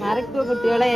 മറക്കോ കുട്ടികളെ.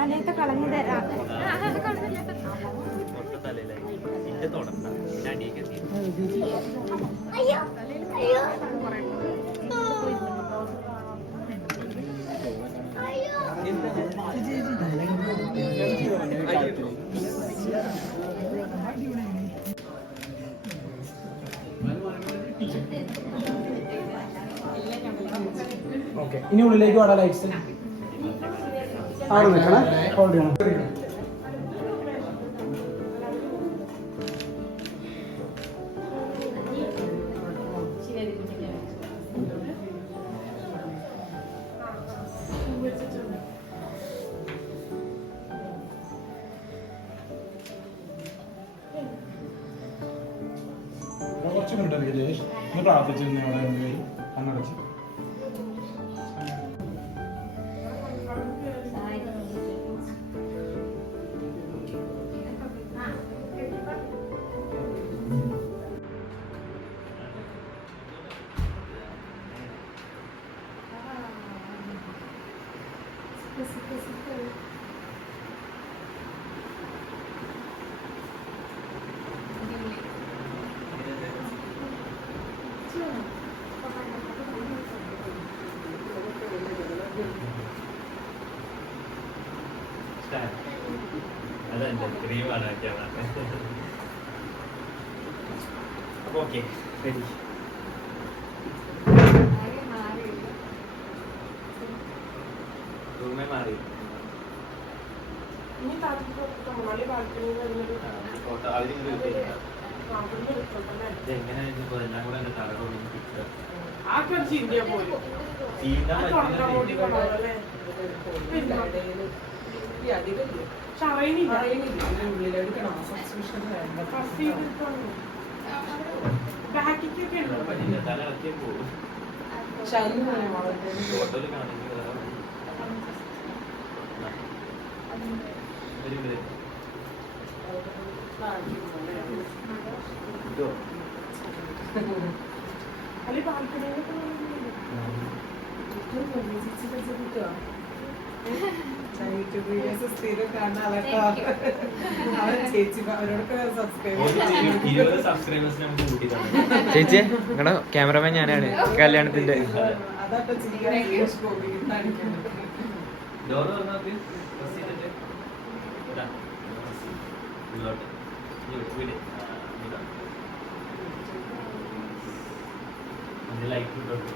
അനേത്തെ കളഞ്ഞു തരാം. ഓക്കെ, ഇനി ഉള്ളിലേക്ക് വേണം ലൈറ്റ്സ്. ആറ് നിൽക്കണം, ഹോൾഡ് ചെയ്യണം. കുറച്ച് മിനിറ്റ് വിജേഷ് ഒന്ന് പ്രാർത്ഥിച്ചിരുന്നു അവിടെ രണ്ടുപേരും കണ്ണടച്ച്. അതല്ല ക്രീമാണ് ഓക്കെ ശരി. റൂമേ മാറി എങ്ങനെ എല്ലാം കൂടെ എന്റെ തലകൊള്ളി തല ഇറക്കിയ പോകും. ഫോട്ടോയിൽ കാണിക്കുക യൂട്യൂബ് വീഡിയോസ് സ്ഥിരം കാണുന്ന ആളാട്ടോ. അവൻ ചേച്ചി അവരോടൊക്കെ സബ്സ്ക്രൈബ് 20 സബ്സ്ക്രൈബേഴ്സിന് നമുക്ക് കൂട്ടി തന്നെ. ചേച്ചി നിങ്ങളുടെ ക്യാമറമാൻ ഞാനാണ് കല്യാണത്തിന്റെ. അതാട്ടോ ചിരിക്കാൻ സുരേഷ് ഗോപി കാണിക്കുന്നത്. ഡോറ് തുറന്നാ please. Press ചെയ്തിട്ട്. ഇതാ. ഉള്ളോട്ട്. വിട്. ഇതാ. അതിൽ ലൈറ്റ് ഇട്ടോട്ട്.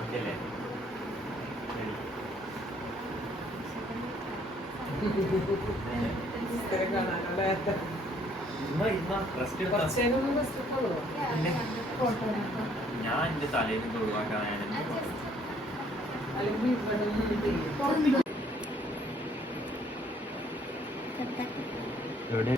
ഓക്കേ അല്ലേ? സ്ഥിരം കാണാനല്ലേ. റെസ്റ്റ് കുറച്ചേനൊന്നും കഷ്ടപ്പെടുവോ? ഞാൻ എന്റെ തലയിൽ നിന്ന് ഒഴിവാക്കാൻ അല്ലെങ്കിൽ ഇവിടെ ഒന്നും ചെയ്യും. എവിടെ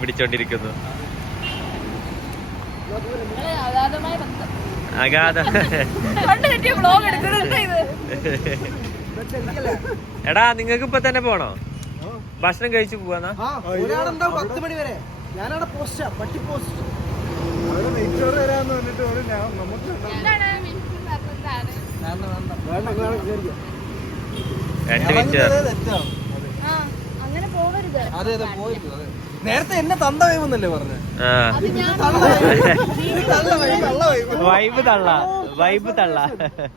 പിടിച്ചോണ്ടിരിക്കുന്നു. അഗാധ എടാ നിങ്ങക്ക് ഇപ്പൊ തന്നെ പോണോ? ഭക്ഷണം കഴിച്ചു പോവാന്നാ? 10 മണി വരെ ഞാനവിടെ പോസ്റ്റാ പട്ടി പോസ്റ്റ് നെയ്ച്ചോറ് തരാന്ന് പറഞ്ഞിട്ട് നമുക്ക് രണ്ട് മിനിറ്റ് അങ്ങനെ പോവരുത്. അതെ പോയിരുന്നു. നേരത്തെ എന്നെ തന്ത വൈബെന്നല്ലേ പറഞ്ഞേ? വൈബ് തള്ള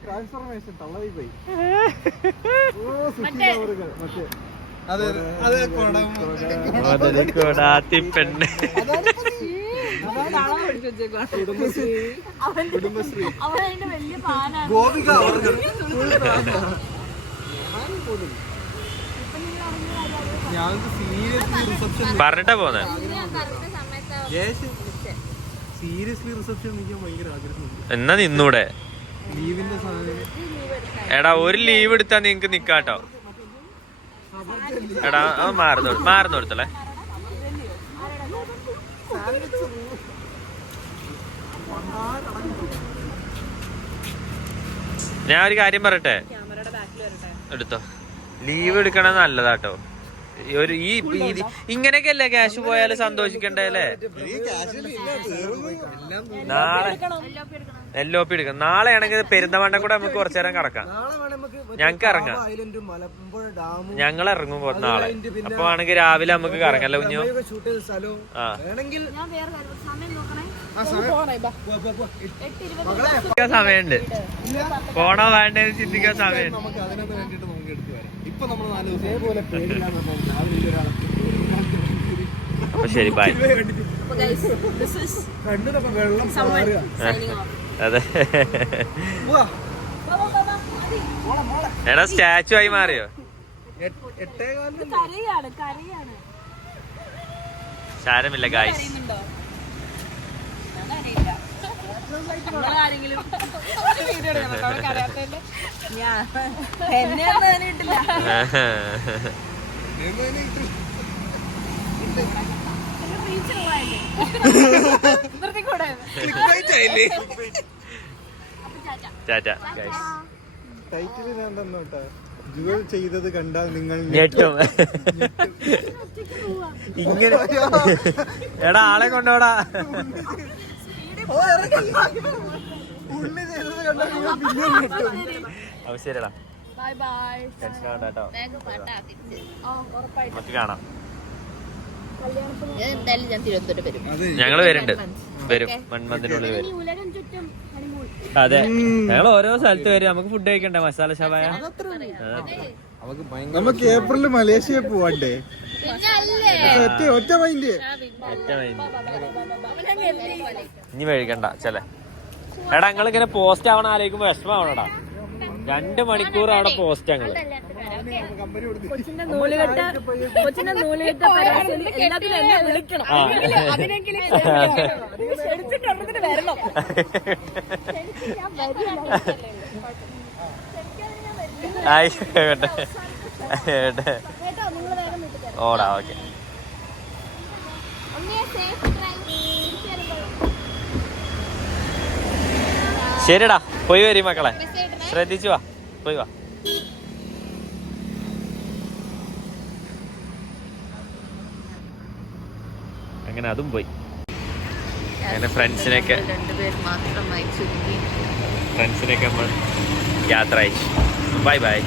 ട്രാൻസ്ഫോർമേഷൻ തള്ള വൈബായി. കൊടാത്തി പെണ്ണ്. കുടുംബശ്രീ അവളതിന്റെ വലിയ ഫാനാണ്. ഗോപിക ഞങ്ങൾക്ക് സീരിയസ്ലി റിസപ്ഷൻ പറഞ്ഞിട്ടാ പോന്നെ. സീരിയസ്ലി റിസപ്ഷൻ നിൽക്കാൻ ഭയങ്കര ആഗ്രഹമുണ്ട്. എന്നാ നിന്നൂടെ? ലീവിന്റെ സാധനം എടാ ഒരു ലീവ് എടുത്താ നിങ്ങക്ക് നിക്കാട്ടോ. എടാ മാറുന്നു കൊടുത്തല്ലേ. ഞാൻ ഒരു കാര്യം പറയട്ടെ, എടുത്തോ. ലീവ് എടുക്കണ നല്ലതാട്ടോ. ഇങ്ങനെയൊക്കെ അല്ലേ ക്യാഷ് പോയാലും സന്തോഷിക്കണ്ടേ അല്ലേ? നാളെ LOP എടുക്കാം. നാളെ ആണെങ്കിൽ പെരുന്തമണ്ണ കൂടെ നമുക്ക് കുറച്ചു നേരം കറക്കാം. ഞങ്ങക്ക് ഇറങ്ങാം. ഞങ്ങൾ ഇറങ്ങും നാളെ. അപ്പൊ ആണെങ്കിൽ രാവിലെ നമുക്ക് കറങ്ങല്ലോ കുഞ്ഞു. സമയമുണ്ട്. പോണോ വേണ്ടെന്ന് ചിന്തിക്കാൻ സമയമുണ്ട്. അപ്പൊ ശരി, ബൈ. അതെ എടാ സ്റ്റാച്ചു ആയി മാറിയോ? സാരമില്ല ഗായ്സ്. ടൈറ്റിൽ ഞാൻ തന്നോട്ടെ. ജുവൽ ചെയ്തത് കണ്ടാൽ നിങ്ങൾ ഞെട്ടും. ഇങ്ങനെ എടാ ആളെ കൊണ്ടോടാ. അപ്പൊ ശരിടാ, ടെൻഷൻ ആവണ്ട കേട്ടോ. നമുക്ക് കാണാം. ഞങ്ങള് വരും 1 മന്തിനുള്ളിൽ വരും. അതെ, ഞങ്ങൾ ഓരോ സ്ഥലത്ത് വരും. നമുക്ക് ഫുഡ് കഴിക്കണ്ടേ? മസാല ഷവായ. നമുക്ക് ഏപ്രിലിൽ മലേഷ്യ പോവാണ്ടേ? ഒറ്റ മൈൻഡ്. ഇനി കഴിക്കണ്ട ചെല. എടാ ഞങ്ങളിങ്ങനെ പോസ്റ്റ് ആവണ ആലോചിക്കുമ്പോ വിഷമാവണടാ. 2 മണിക്കൂർ അവിടെ പോസ്റ്റ് ഞങ്ങള്. കൊച്ചിന്റെ നൂലുകെട്ട എല്ലാത്തിലും എന്നെ വിളിക്കണം. വരണം. ആയിക്കോട്ടെ. കേട്ടോ, നിങ്ങൾ വേഗം വീട്ടിൽ ഓടാ ഓക്കെ. ശരിടാ, പോയി വരും മക്കളെ, ശ്രദ്ധിച്ചു വാ, പോയി വാ. അങ്ങനെ അതും പോയി. അങ്ങനെ ഫ്രണ്ട്സിനെയൊക്കെ നമ്മൾ യാത്ര അയച്ചു. Bye bye.